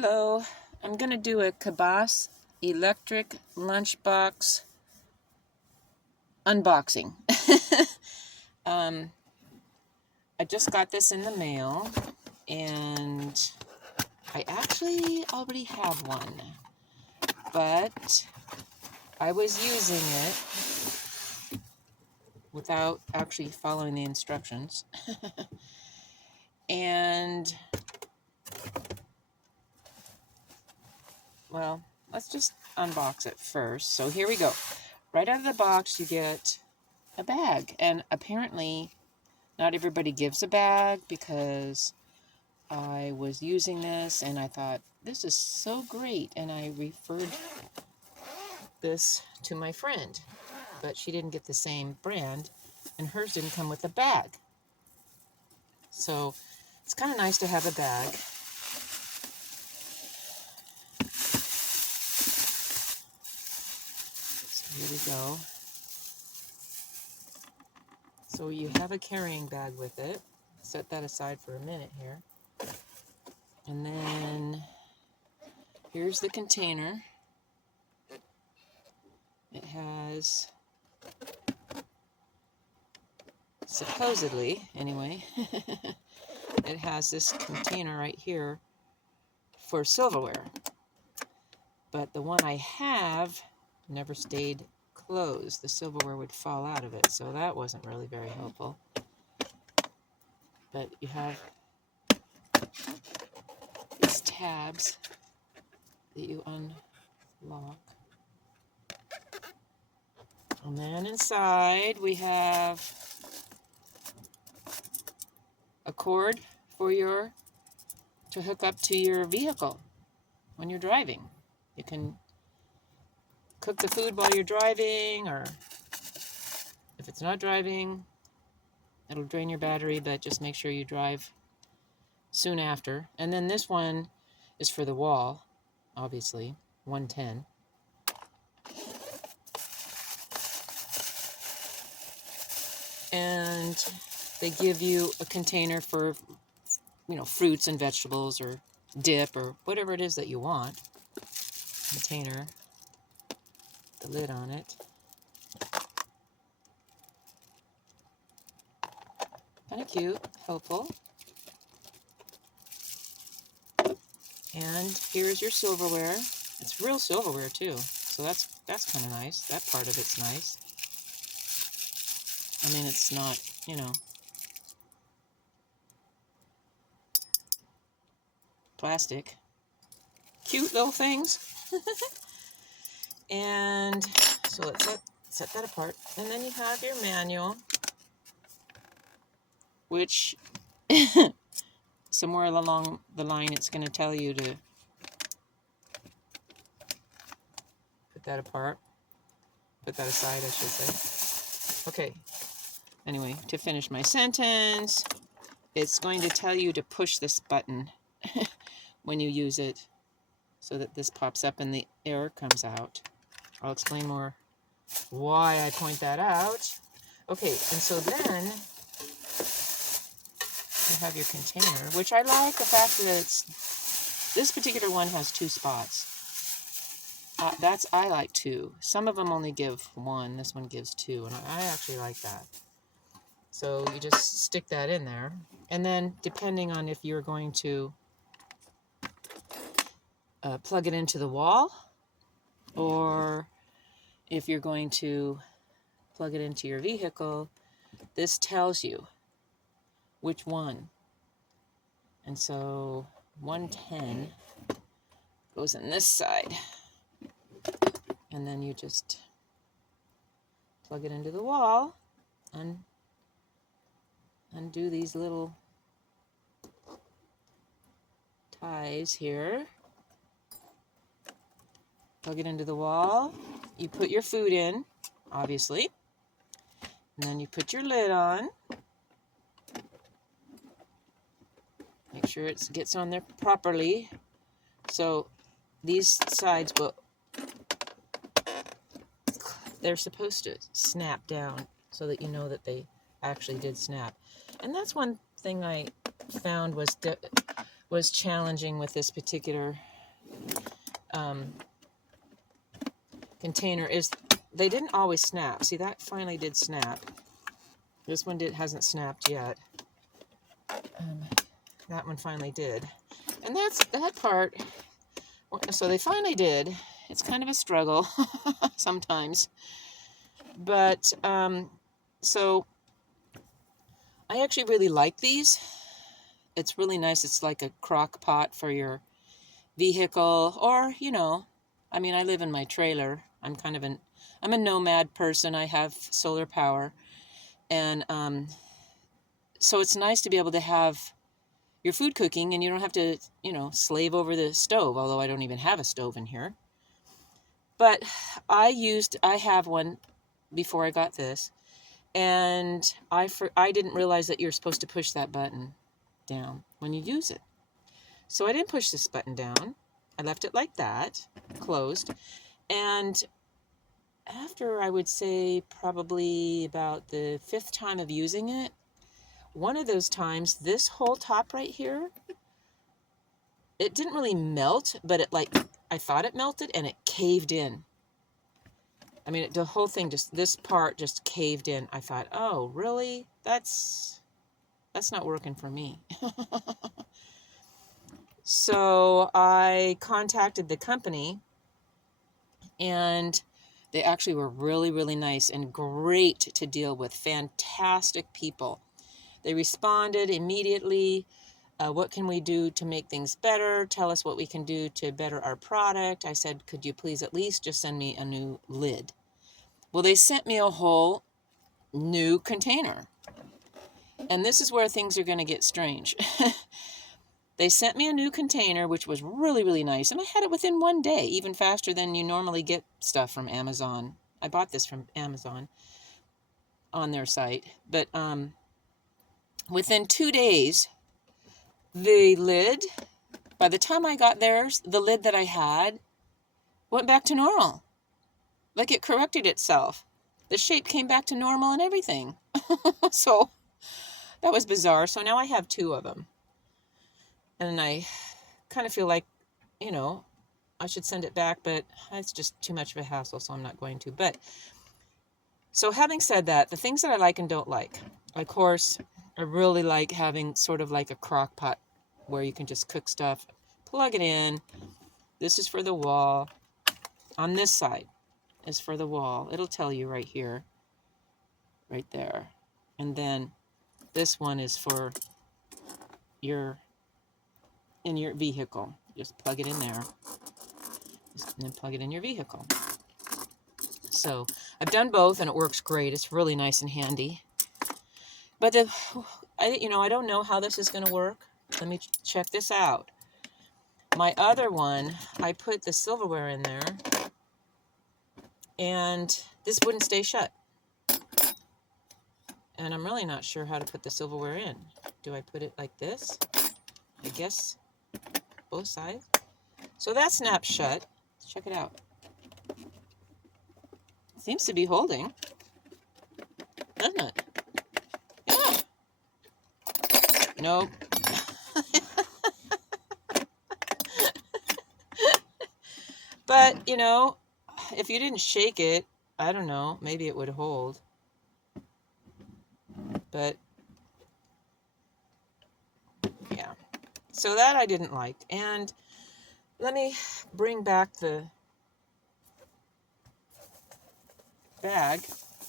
Hello, I'm going to do a Kabbas electric lunchbox unboxing. I just got this in the mail, and I actually already have one, but I was using it without actually following the instructions. And well, let's just unbox it first. So here we go. Right out of the box, you get a bag. And apparently, not everybody gives a bag, because I was using this and I thought, this is so great. And I referred this to my friend, but she didn't get the same brand, and hers didn't come with a bag. So it's kind of nice to have a bag. Here we go. So you have a carrying bag with it. Set that aside for a minute here. And then here's the container. It has, supposedly, anyway, it has this container right here for silverware. But the one I have never stayed closed. The silverware would fall out of it, so that wasn't really very helpful. But you have these tabs that you unlock. And then inside we have a cord for to hook up to your vehicle when you're driving. You can cook the food while you're driving, or if it's not driving, it'll drain your battery, but just make sure you drive soon after. And then this one is for the wall, obviously, 110. And they give you a container for, fruits and vegetables, or dip, or whatever it is that you want. Container, the lid on it. Kind of cute, helpful. And here's your silverware. It's real silverware too, so that's kind of nice. That part of it's nice. I mean, it's not, plastic. Cute little things. And so let's set that apart. And then you have your manual, which somewhere along the line it's going to tell you to put that apart. Put that aside, I should say. Okay. Anyway, to finish my sentence, it's going to tell you to push this button when you use it, so that this pops up and the air comes out. I'll explain more why I point that out. Okay, and so then you have your container, which I like the fact that this particular one has 2 spots. I like 2. Some of them only give 1. This one gives 2, and I actually like that. So you just stick that in there, and then depending on if you're going to plug it into the wall, or if you're going to plug it into your vehicle, this tells you which one. And so 110 goes in this side, and then you just plug it into the wall and undo these little ties here. Plug it into the wall. You put your food in, obviously. And then you put your lid on. Make sure it gets on there properly. So these sides they're supposed to snap down so that you know that they actually did snap. And that's one thing I found was was challenging with this particular container is they didn't always snap. See, that finally did snap. This one hasn't snapped yet. That one finally did. And that's that part. So they finally did. It's kind of a struggle sometimes. But, so I actually really like these. It's really nice. It's like a crock pot for your vehicle, or, you know, I mean, I live in my trailer. I'm a nomad person. I have solar power. And, so it's nice to be able to have your food cooking, and you don't have to, you know, slave over the stove, although I don't even have a stove in here. But I have one before I got this, and I didn't realize that you're supposed to push that button down when you use it. So I didn't push this button down. I left it like that, closed. And after, I would say, probably about the 5th time of using it, one of those times, this whole top right here, it didn't really melt, but I thought it melted, and it caved in. I mean, the whole thing, this part just caved in. I thought, oh, really? That's not working for me. So I contacted the company, and they actually were really, really nice and great to deal with. Fantastic people. They responded immediately. What can we do to make things better? Tell us what we can do to better our product. I said, could you please at least just send me a new lid? Well, they sent me a whole new container. And this is where things are going to get strange. They sent me a new container, which was really, really nice. And I had it within 1 day, even faster than you normally get stuff from Amazon. I bought this from Amazon on their site. But within 2 days, the lid, by the time I got theirs, the lid that I had went back to normal. Like it corrected itself. The shape came back to normal and everything. So that was bizarre. So now I have 2 of them. And I kind of feel like, you know, I should send it back, but it's just too much of a hassle, so I'm not going to. But, so having said that, the things that I like and don't like, of course, I really like having sort of like a crock pot where you can just cook stuff, plug it in. This is for the wall. On this side is for the wall. It'll tell you right here, right there. And then this one is for in your vehicle. Just plug it in there. And then plug it in your vehicle. So I've done both, and it works great. It's really nice and handy. But I don't know how this is going to work. Let me check this out. My other one, I put the silverware in there, and this wouldn't stay shut. And I'm really not sure how to put the silverware in. Do I put it like this? I guess both sides. So that snaps shut. Let's check it out. Seems to be holding, doesn't it? Yeah. Nope. But, you know, if you didn't shake it, I don't know, maybe it would hold. But, yeah. So that I didn't like. And let me bring back the bag.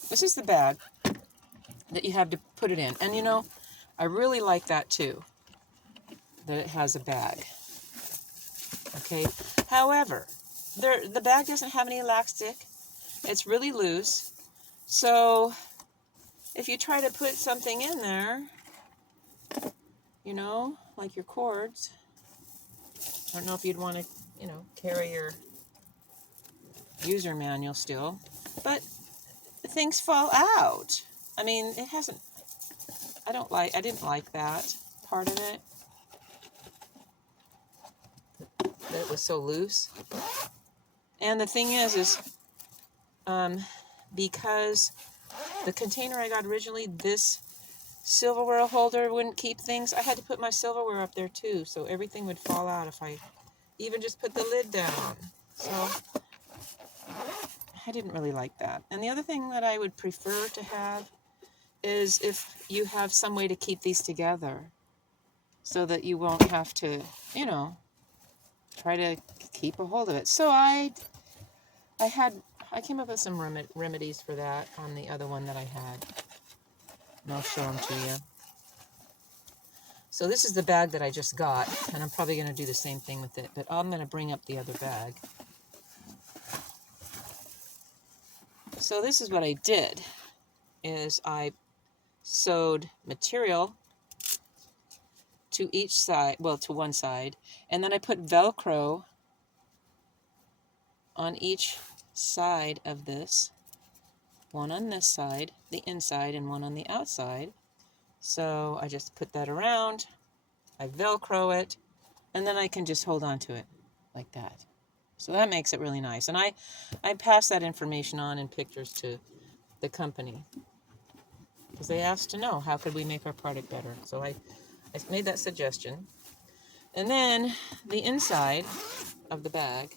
This is the bag that you have to put it in. And, you know, I really like that, too, that it has a bag. Okay? However, the bag doesn't have any elastic. It's really loose. So if you try to put something in there, you know, like your cords, I don't know if you'd want to, you know, carry your user manual still, but things fall out. I mean, it hasn't, I didn't like that part of it, that it was so loose. And the thing is because the container I got originally, this silverware holder wouldn't keep things. I had to put my silverware up there too, so everything would fall out if I even just put the lid down. So I didn't really like that. And the other thing that I would prefer to have is if you have some way to keep these together so that you won't have to, you know, try to keep a hold of it. So I came up with some remedies for that on the other one that I had. And I'll show them to you. So this is the bag that I just got, and I'm probably going to do the same thing with it, but I'm going to bring up the other bag. So this is what I did, is I sewed material to each side, well, to one side, and then I put Velcro on each side of this. One on this side, the inside, and one on the outside. So I just put that around, I Velcro it, and then I can just hold on to it like that. So that makes it really nice. And I pass that information on in pictures to the company because they asked to know how could we make our product better. So I made that suggestion. And then the inside of the bag,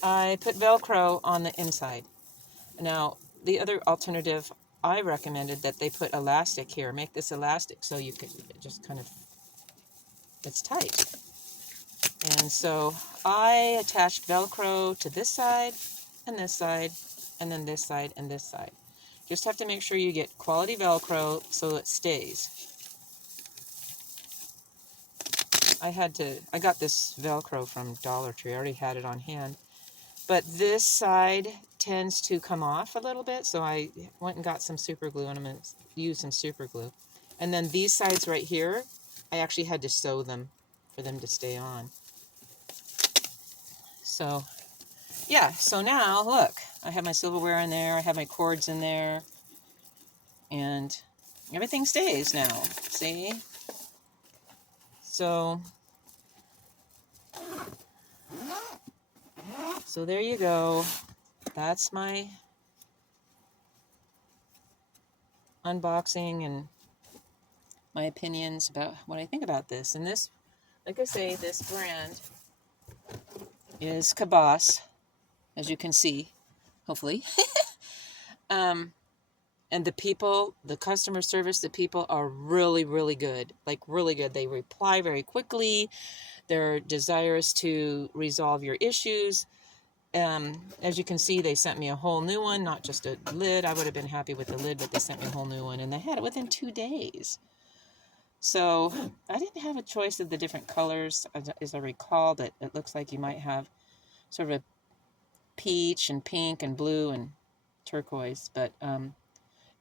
I put Velcro on the inside. Now, the other alternative, I recommended that they put elastic here. Make this elastic so you could just kind of, it's tight. And so I attached Velcro to this side, and then this side, and this side. Just have to make sure you get quality Velcro so it stays. I got this Velcro from Dollar Tree. I already had it on hand. But this side tends to come off a little bit, so I went and got some super glue, and I'm going to use some super glue. And then these sides right here, I actually had to sew them for them to stay on. So, yeah, so now, look, I have my silverware in there, I have my cords in there, and everything stays now, see? So there you go. That's my unboxing and my opinions about what I think about this. And this, like I say, this brand is Kabbas, as you can see, hopefully. And the people, the customer service, the people are really, really good. Like, really good. They reply very quickly. They're desirous to resolve your issues. As you can see, they sent me a whole new one, not just a lid. I would have been happy with the lid, but they sent me a whole new one, and they had it within 2 days. So I didn't have a choice of the different colors, as I recall, that it looks like you might have sort of a peach and pink and blue and turquoise. But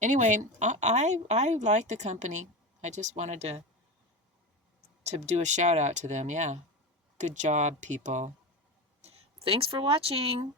anyway, I like the company. I just wanted to do a shout out to them. Yeah, good job, people. Thanks for watching.